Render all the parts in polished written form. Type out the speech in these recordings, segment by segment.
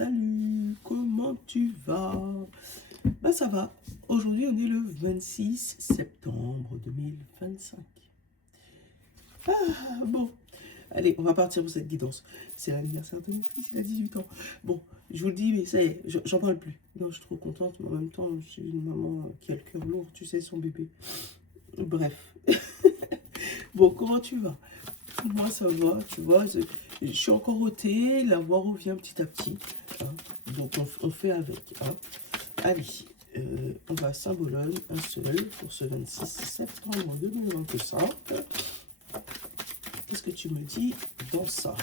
Salut, comment tu vas? Bah ça va. Aujourd'hui on est le 26 septembre 2025. Ah bon, allez, on va partir pour cette guidance. C'est l'anniversaire de mon fils, il a 18 ans. Bon, je vous le dis, mais ça y est, j'en parle plus. Non, je suis trop contente, mais en même temps, je suis une maman qui a le cœur lourd, tu sais, son bébé. Bref. Bon, comment tu vas? Moi, ça va, tu vois. Je suis encore au thé, la voix revient petit à petit. Hein. Donc, on fait avec. Hein. Allez, on va à Saint-Bologne, un seul, pour ce 26 septembre 2025. Qu'est-ce que tu me dis dans ça?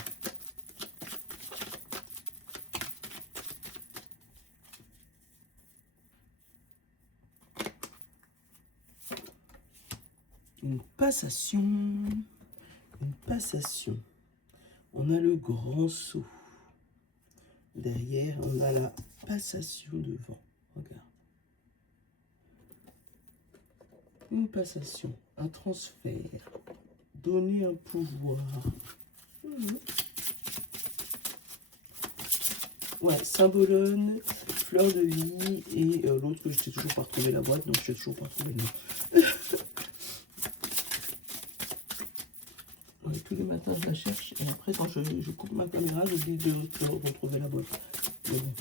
Une passation. Une passation. On a le grand saut. Derrière, on a la passation devant. Regarde. Une passation, un transfert, donner un pouvoir. Ouais, Saint-Bologne, fleur de vie et l'autre que je n'ai toujours pas retrouvé la boîte, donc je n'ai toujours pas retrouvé le nom. Ouais, tous les matins je la cherche et après quand je coupe ma caméra, j'oublie de retrouver la boîte. Mais bon.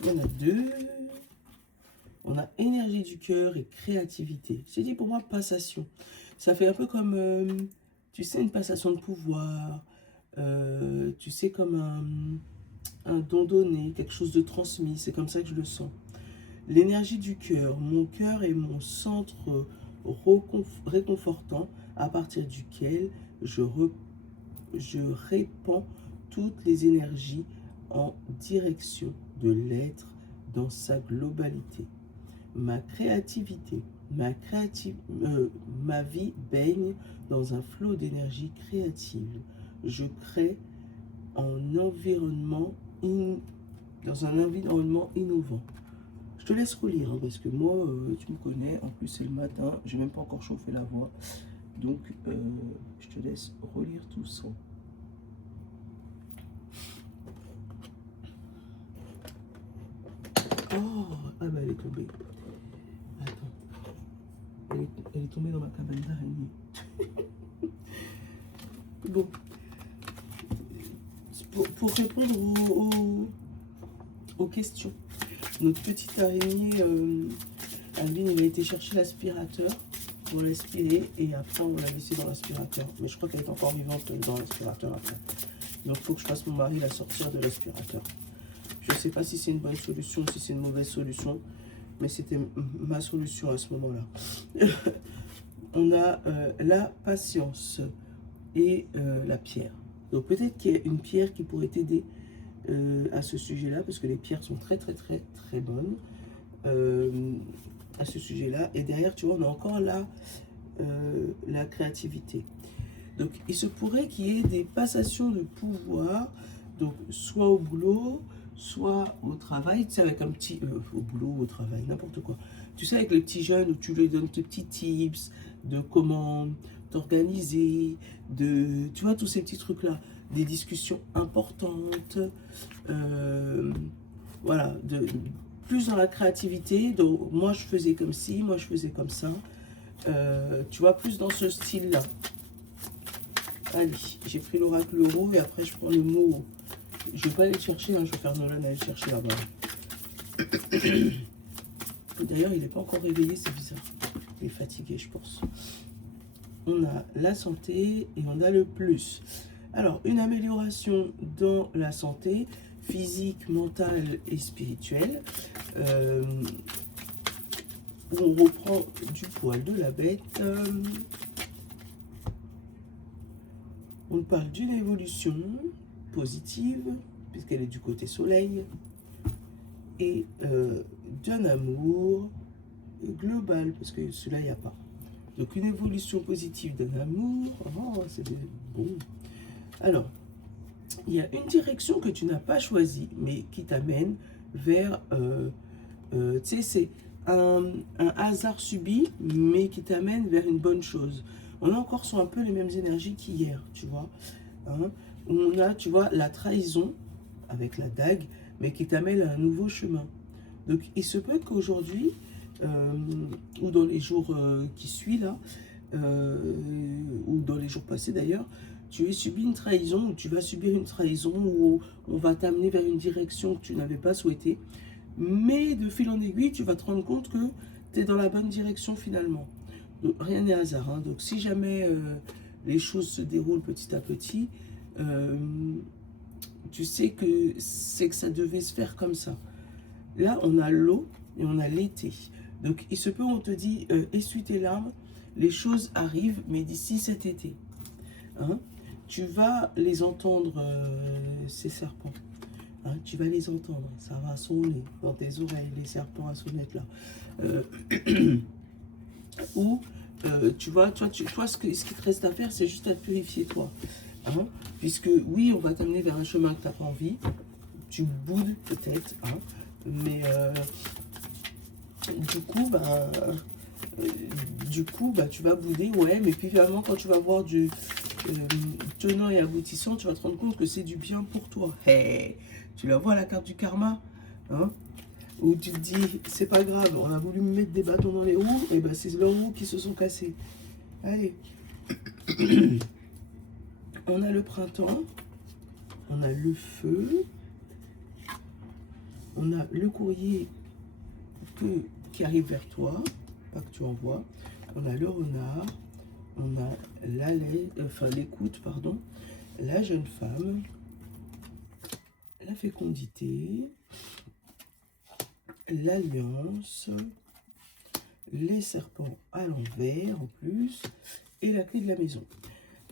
Il y en a deux. On a énergie du cœur et créativité. J'ai dit pour moi passation. Ça fait un peu comme, tu sais, une passation de pouvoir. Tu sais, comme un don donné, quelque chose de transmis. C'est comme ça que je le sens. L'énergie du cœur. Mon cœur est mon centre réconfortant à partir duquel je répands toutes les énergies en direction de l'être dans sa globalité. Ma créativité, ma vie baigne dans un flot d'énergie créative. Je crée dans un environnement innovant. Je te laisse relire, hein, parce que moi, tu me connais, en plus c'est le matin, j'ai même pas encore chauffé la voix. Donc, je te laisse relire tout ça. Oh, ah bah elle est tombée. Attends. Elle est tombée dans ma cabane d'araignée. Bon. Pour répondre aux questions. Notre petite araignée, Alvin, il a été chercher l'aspirateur pour l'aspirer et après on l'a laissé dans l'aspirateur. Mais je crois qu'elle est encore vivante dans l'aspirateur après. Donc il faut que je fasse mon mari la sortir de l'aspirateur. Je ne sais pas si c'est une bonne solution ou si c'est une mauvaise solution, mais c'était ma solution à ce moment-là. On a la patience et la pierre. Donc peut-être qu'il y a une pierre qui pourrait t'aider à ce sujet-là, parce que les pierres sont très bonnes à ce sujet-là. Et derrière, tu vois, on a encore la créativité. Donc il se pourrait qu'il y ait des passations de pouvoir, donc soit au boulot, soit au travail, tu sais, avec un petit... au boulot, au travail, n'importe quoi. Tu sais, avec les petits jeunes où tu leur donnes tes petits tips de comment t'organiser, tu vois, tous ces petits trucs-là, des discussions importantes, voilà, plus dans la créativité. Donc, moi, je faisais comme ci, moi, je faisais comme ça. Tu vois, plus dans ce style-là. Allez, j'ai pris l'oracle euro et après, je prends le mot. Je vais pas aller le chercher, hein, je vais faire Nolan aller le chercher là-bas. D'ailleurs, il n'est pas encore réveillé, c'est bizarre. Il est fatigué, je pense. On a la santé et on a le plus. Alors, une amélioration dans la santé physique, mentale et spirituelle. Où on reprend du poil de la bête. On parle d'une évolution positive, puisqu'elle est du côté soleil, et d'un amour global, parce que cela, il n'y a pas. Donc, une évolution positive d'un amour, oh, c'est bon. Alors, il y a une direction que tu n'as pas choisie, mais qui t'amène vers, tu sais, c'est un hasard subi, mais qui t'amène vers une bonne chose. On est encore sur un peu les mêmes énergies qu'hier, tu vois. Hein. où on a, tu vois, la trahison avec la dague, mais qui t'amène à un nouveau chemin. Donc, il se peut qu'aujourd'hui, ou dans les jours qui suivent, là, ou dans les jours passés d'ailleurs, tu aies subi une trahison, ou tu vas subir une trahison, où on va t'amener vers une direction que tu n'avais pas souhaitée. Mais de fil en aiguille, tu vas te rendre compte que tu es dans la bonne direction finalement. Donc, rien n'est hasard. Hein. Donc si jamais les choses se déroulent petit à petit, euh, tu sais que c'est que ça devait se faire comme ça. Là, on a l'eau et on a l'été. Donc il se peut, on te dit, essuie tes larmes, les choses arrivent, mais d'ici cet été. Hein, tu vas les entendre, ces serpents. Hein, tu vas les entendre, ça va sonner dans tes oreilles, les serpents à sonnette là. Ou tu vois, toi, ce qui te reste à faire, c'est juste à te purifier toi. Hein, puisque oui, on va t'amener vers un chemin que tu n'as pas envie. Tu boudes peut-être, hein, mais du coup, tu vas bouder, ouais, mais puis finalement, quand tu vas voir du tenant et aboutissant, tu vas te rendre compte que c'est du bien pour toi. Hey, tu la vois la carte du karma, hein, où tu te dis, c'est pas grave, on a voulu me mettre des bâtons dans les roues, et ben c'est leurs roues qui se sont cassées. Allez, on a le printemps, on a le feu, on a le courrier qui arrive vers toi, pas que tu envoies, on a le renard, on a l'écoute, pardon, la jeune femme, la fécondité, l'alliance, les serpents à l'envers en plus, et la clé de la maison.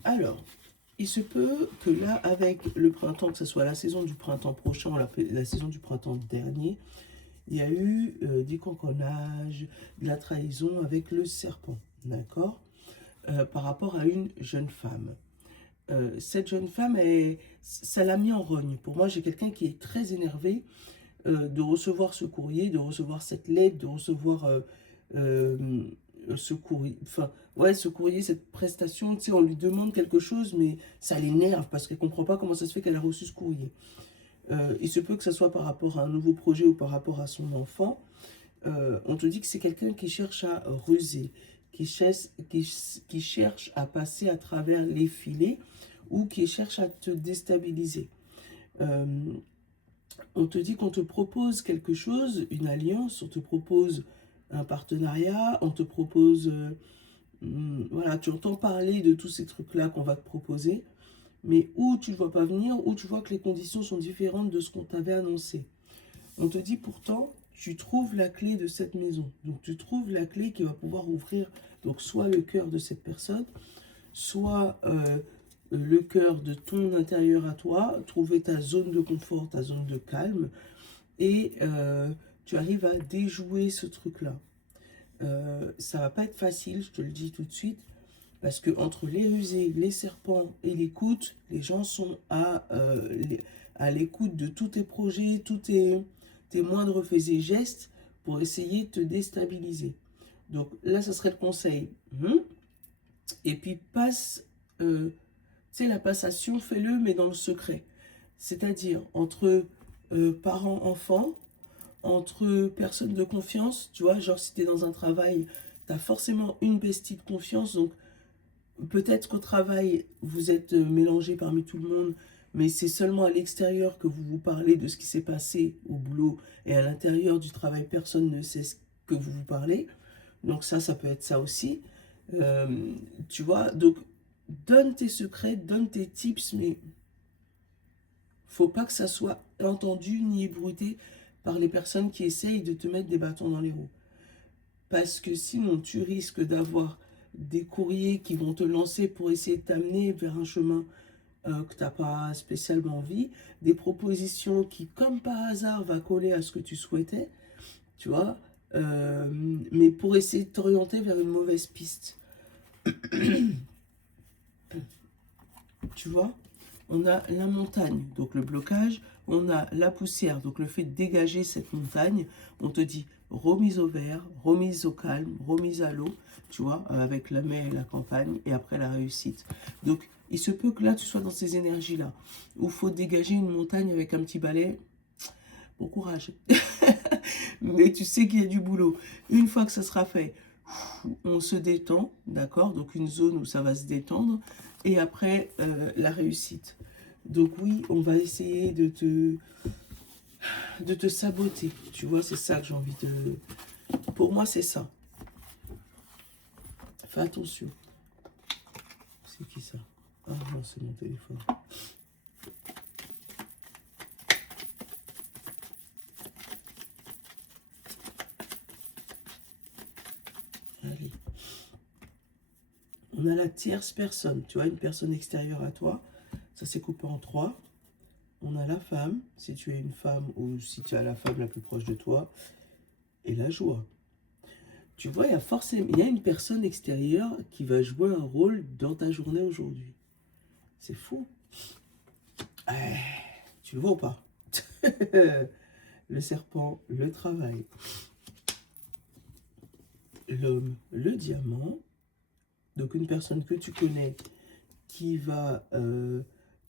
Alors, il se peut que là, avec le printemps, que ce soit la saison du printemps prochain ou la saison du printemps dernier, il y a eu des canconnages, de la trahison avec le serpent, d'accord, par rapport à une jeune femme. Cette jeune femme, ça l'a mis en rogne. Pour moi, j'ai quelqu'un qui est très énervé de recevoir ce courrier, de recevoir cette lettre, de recevoir ce courrier, enfin, ouais, ce courrier, cette prestation, tu sais, on lui demande quelque chose, mais ça l'énerve parce qu'elle ne comprend pas comment ça se fait qu'elle a reçu ce courrier. Il se peut que ce soit par rapport à un nouveau projet ou par rapport à son enfant. On te dit que c'est quelqu'un qui cherche à ruser, qui cherche à passer à travers les filets ou qui cherche à te déstabiliser. On te dit qu'on te propose quelque chose, une alliance, on te propose un partenariat, on te propose... voilà, tu entends parler de tous ces trucs-là qu'on va te proposer, mais ou tu ne vois pas venir, ou tu vois que les conditions sont différentes de ce qu'on t'avait annoncé. On te dit pourtant, tu trouves la clé de cette maison. Donc tu trouves la clé qui va pouvoir ouvrir donc soit le cœur de cette personne, soit le cœur de ton intérieur à toi, trouver ta zone de confort, ta zone de calme, et tu arrives à déjouer ce truc-là. Ça va pas être facile, je te le dis tout de suite, parce que entre les rusés, les serpents et l'écoute, les gens sont à l'écoute de tous tes projets, tous tes moindres faits et gestes pour essayer de te déstabiliser. Donc là, ce serait le conseil. Et puis passe, tu sais, la passation, fais-le, mais dans le secret. C'est-à-dire entre parents-enfants, entre personnes de confiance, tu vois, genre si tu es dans un travail, tu as forcément une bestie de confiance, donc peut-être qu'au travail, vous êtes mélangés parmi tout le monde, mais c'est seulement à l'extérieur que vous vous parlez de ce qui s'est passé au boulot, et à l'intérieur du travail, personne ne sait ce que vous vous parlez. Donc ça peut être ça aussi. Tu vois, donc donne tes secrets, donne tes tips, mais faut pas que ça soit entendu ni ébruité par les personnes qui essayent de te mettre des bâtons dans les roues. Parce que sinon, tu risques d'avoir des courriers qui vont te lancer pour essayer de t'amener vers un chemin que tu n'as pas spécialement envie, des propositions qui, comme par hasard, va coller à ce que tu souhaitais, tu vois, mais pour essayer de t'orienter vers une mauvaise piste. Tu vois, on a la montagne, donc le blocage, on a la poussière, donc le fait de dégager cette montagne, on te dit remise au vert, remise au calme, remise à l'eau, tu vois, avec la mer et la campagne, et après la réussite. Donc, il se peut que là, tu sois dans ces énergies-là, où il faut dégager une montagne avec un petit balai. Bon courage. Mais tu sais qu'il y a du boulot. Une fois que ça sera fait, on se détend, d'accord? Donc une zone où ça va se détendre. Et après, la réussite. Donc oui, on va essayer de te saboter. Tu vois, c'est ça que j'ai envie de... Pour moi, c'est ça. Fais attention. C'est qui ça? Ah non, c'est mon téléphone. Allez. On a la tierce personne. Tu vois, une personne extérieure à toi. Ça s'est coupé en 3. On a la femme, si tu es une femme ou si tu as la femme la plus proche de toi. Et la joie. Tu vois, il y a une personne extérieure qui va jouer un rôle dans ta journée aujourd'hui. C'est fou. Tu le vois ou pas? Le serpent, le travail. L'homme, le diamant. Donc une personne que tu connais qui va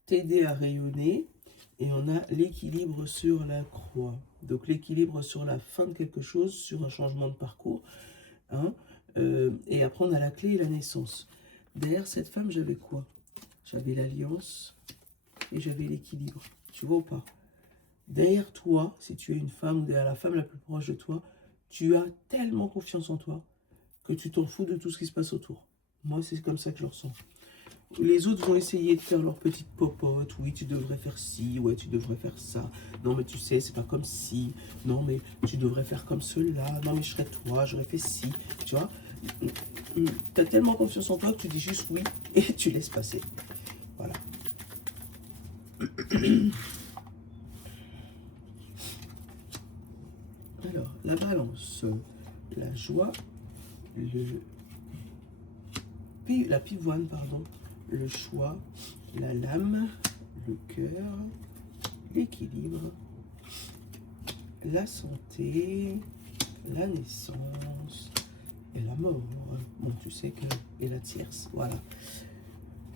t'aider à rayonner. Et on a l'équilibre sur la croix. Donc l'équilibre sur la fin de quelque chose, sur un changement de parcours. Hein, et après, on a la clé et la naissance. Derrière cette femme, j'avais quoi? J'avais l'alliance et j'avais l'équilibre. Tu vois ou pas? Derrière toi, si tu es une femme ou derrière la femme la plus proche de toi, tu as tellement confiance en toi que tu t'en fous de tout ce qui se passe autour. Moi, c'est comme ça que je le ressens. Les autres vont essayer de faire leur petite popote. Oui, tu devrais faire ci. Ouais, tu devrais faire ça. Non, mais tu sais, c'est pas comme si. Non, mais tu devrais faire comme cela. Non, mais je serais toi, j'aurais fait ci. Tu vois, tu as tellement confiance en toi que tu dis juste oui et tu laisses passer. Voilà. Alors, la balance, la joie, la pivoine, pardon, le choix, la lame, le cœur, l'équilibre, la santé, la naissance et la mort. Bon, tu sais que... Et la tierce, voilà.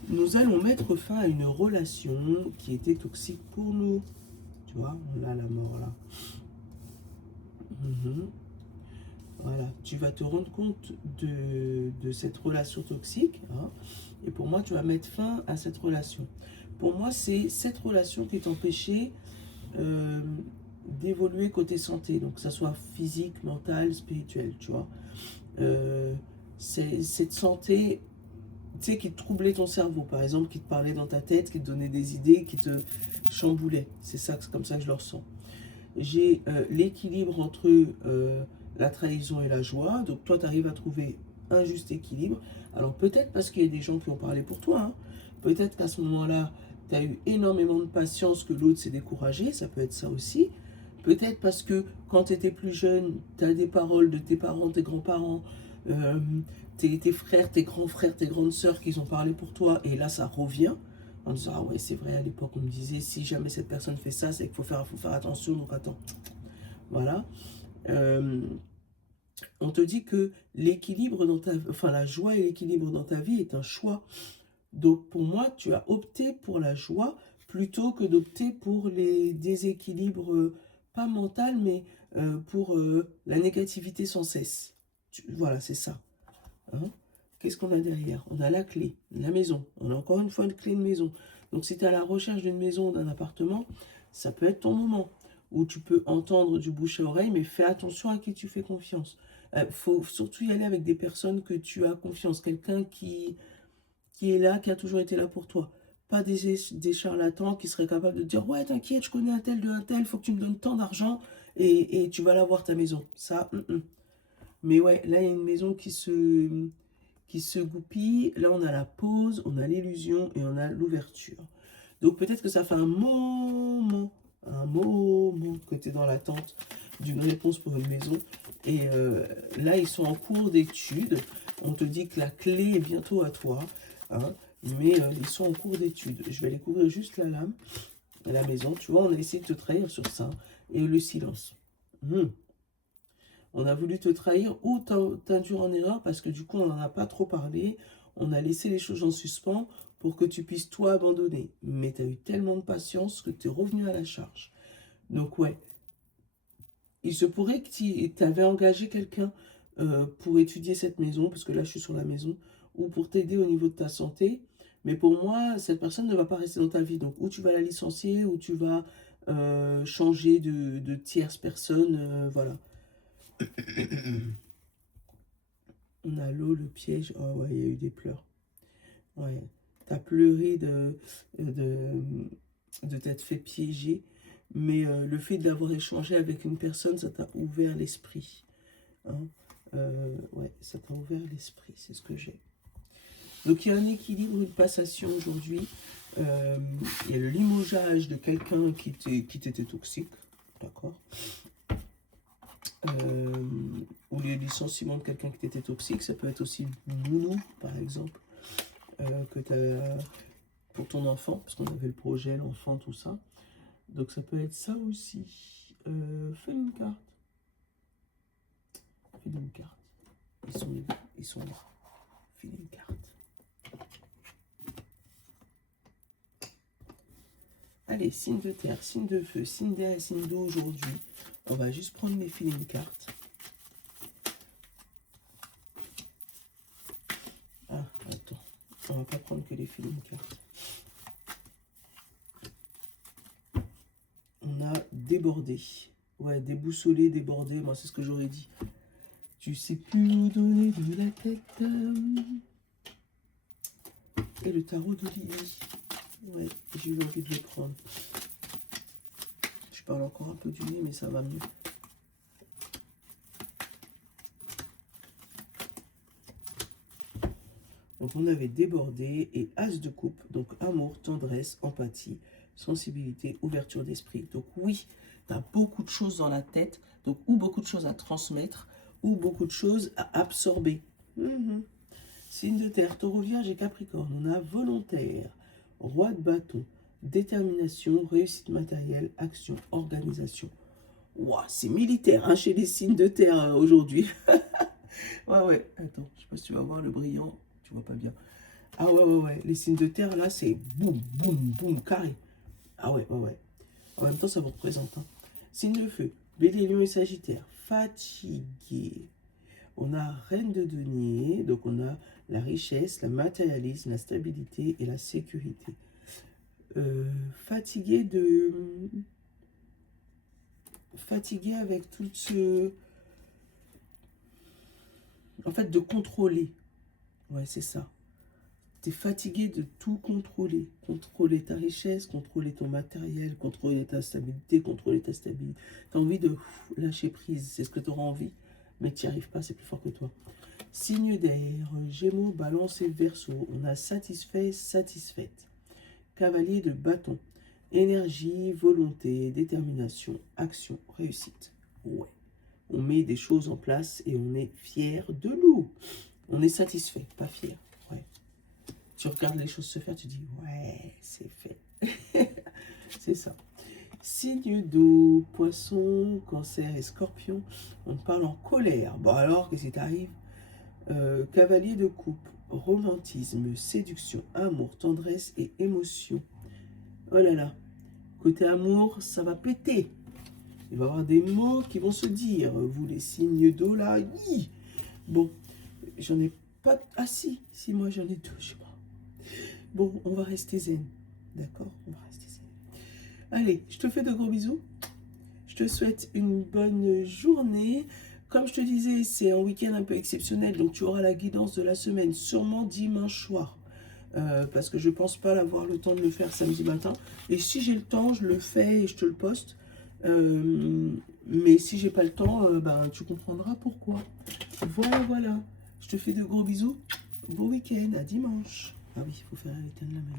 Nous allons mettre fin à une relation qui était toxique pour nous. Tu vois, on a la mort là. Voilà, tu vas te rendre compte de cette relation toxique. Hein, et pour moi, tu vas mettre fin à cette relation. Pour moi, c'est cette relation qui t'empêchait d'évoluer côté santé. Donc, que ça soit physique, mental, spirituel, tu vois. C'est cette santé, tu sais, qui troublait ton cerveau, par exemple, qui te parlait dans ta tête, qui te donnait des idées, qui te chamboulait. C'est ça, c'est comme ça que je le ressens. J'ai l'équilibre entre la trahison et la joie. Donc toi, tu arrives à trouver un juste équilibre. Alors peut-être parce qu'il y a des gens qui ont parlé pour toi. Hein. Peut-être qu'à ce moment-là, tu as eu énormément de patience que l'autre s'est découragé. Ça peut être ça aussi. Peut-être parce que quand tu étais plus jeune, tu as des paroles de tes parents, tes grands-parents, tes frères, tes grands frères, tes grandes sœurs qui ont parlé pour toi. Et là, ça revient. En disant, ah ouais, c'est vrai, à l'époque, on me disait, si jamais cette personne fait ça, c'est qu'il faut faire attention, donc attends. Voilà. On te dit que l'équilibre dans ta... Enfin, la joie et l'équilibre dans ta vie est un choix. Donc, pour moi, tu as opté pour la joie plutôt que d'opter pour les déséquilibres, pas mental, mais pour la négativité sans cesse. Voilà, c'est ça. Hein? Qu'est-ce qu'on a derrière? On a la clé, la maison. On a encore une fois une clé de maison. Donc si tu es à la recherche d'une maison ou d'un appartement, ça peut être ton moment où tu peux entendre du bouche à oreille, mais fais attention à qui tu fais confiance. Faut surtout y aller avec des personnes que tu as confiance. Quelqu'un qui est là, qui a toujours été là pour toi. Pas des charlatans qui seraient capables de dire « Ouais, t'inquiète, je connais un tel de un tel, faut que tu me donnes tant d'argent et tu vas l'avoir ta maison. » Ça, Mais ouais, là, il y a une maison qui se goupille. Là, on a la pause, on a l'illusion et on a l'ouverture. Donc, peut-être que ça fait un moment que tu es dans l'attente d'une réponse pour une maison. Et là, ils sont en cours d'étude. On te dit que la clé est bientôt à toi. Hein, mais ils sont en cours d'étude. Je vais aller couvrir juste la lame, la maison. Tu vois, on a essayé de te trahir sur ça. Et le silence. On a voulu te trahir ou t'induire en erreur parce que du coup, on n'en a pas trop parlé. On a laissé les choses en suspens pour que tu puisses toi abandonner. Mais tu as eu tellement de patience que tu es revenu à la charge. Donc ouais, il se pourrait que tu avais engagé quelqu'un pour étudier cette maison, parce que là je suis sur la maison, ou pour t'aider au niveau de ta santé. Mais pour moi, cette personne ne va pas rester dans ta vie. Donc ou tu vas la licencier, ou tu vas changer de tierce personne. Voilà. On a l'eau, le piège. Oh ouais, il y a eu des pleurs. Ouais. T'as pleuré de t'être fait piéger. Mais le fait d'avoir échangé avec une personne, ça t'a ouvert l'esprit. Hein. Ouais, ça t'a ouvert l'esprit, c'est ce que j'ai. Donc il y a un équilibre, une passation aujourd'hui. Il y a le limogeage de quelqu'un qui t'était toxique, d'accord, ou le licenciement de quelqu'un qui t'était toxique. Ça peut être aussi nounou, par exemple, que tu as pour ton enfant, parce qu'on avait le projet, l'enfant, tout ça. Donc ça peut être ça aussi. Fais une carte. Fais une carte. Ils sont là. Fais une carte. Allez, signe de terre, signe de feu, signe d'air et signe d'eau aujourd'hui. On va juste prendre les feeling cartes. Ah, attends. On va pas prendre que les feeling cartes. On a débordé. Ouais, déboussolé, débordé. Moi, c'est ce que j'aurais dit. Tu sais plus où donner de la tête. Et le tarot d'Olivier. Ouais, j'ai eu envie de le prendre. Je parle encore un peu du nez, mais ça va mieux. Donc on avait débordé et as de coupe. Donc amour, tendresse, empathie, sensibilité, ouverture d'esprit. Donc oui, tu as beaucoup de choses dans la tête. Donc ou beaucoup de choses à transmettre, ou beaucoup de choses à absorber. Signe de terre, taureau, vierge et capricorne. On a volontaire, roi de bâton, détermination, réussite matérielle, action, organisation. Ouah, c'est militaire hein, chez les signes de terre aujourd'hui. Ouais. Attends, je sais pas si tu vas voir le brillant. Tu vois pas bien. Ah ouais. Les signes de terre, là, c'est boum, boum, boum, carré. Ah ouais. En même temps, ça vous représente. Hein. Signe de feu, bélier, lion et sagittaire. Fatigué. On a reine de denier, donc on a la richesse, le matérialisme, la stabilité et la sécurité. Fatigué avec tout ce... En fait, de contrôler. Ouais, c'est ça. Tu es fatigué de tout contrôler. Contrôler ta richesse, contrôler ton matériel, contrôler ta stabilité, contrôler ta stabilité. Tu as envie de lâcher prise. C'est ce que tu auras envie, mais tu n'y arrives pas, c'est plus fort que toi. Signe d'air, Gémeaux, Balance et Verseau. On a satisfait, satisfaite. Cavalier de bâton. Énergie, volonté, détermination, action, réussite. Ouais. On met des choses en place et on est fier de nous. On est satisfait, pas fier. Ouais. Tu regardes les choses se faire, tu dis, ouais, c'est fait. C'est ça. Signe d'eau, poisson, cancer et scorpion. On parle en colère. Bon alors, qu'est-ce qui t'arrive? Cavalier de coupe, romantisme, séduction, amour, tendresse et émotion. Oh là là. Côté amour, ça va péter. Il va y avoir des mots qui vont se dire. Vous, les signes d'eau, là, oui. Bon, j'en ai pas... Ah si, moi j'en ai deux chez moi. Bon, on va rester zen. D'accord? On va rester zen. Allez, je te fais de gros bisous. Je te souhaite une bonne journée. Comme je te disais, c'est un week-end un peu exceptionnel. Donc, tu auras la guidance de la semaine, sûrement dimanche soir. Parce que je ne pense pas avoir le temps de le faire samedi matin. Et si j'ai le temps, je le fais et je te le poste. Mais si j'ai pas le temps, ben, tu comprendras pourquoi. Voilà. Je te fais de gros bisous. Bon week-end, à dimanche. Ah oui, il faut faire l'éternel la main.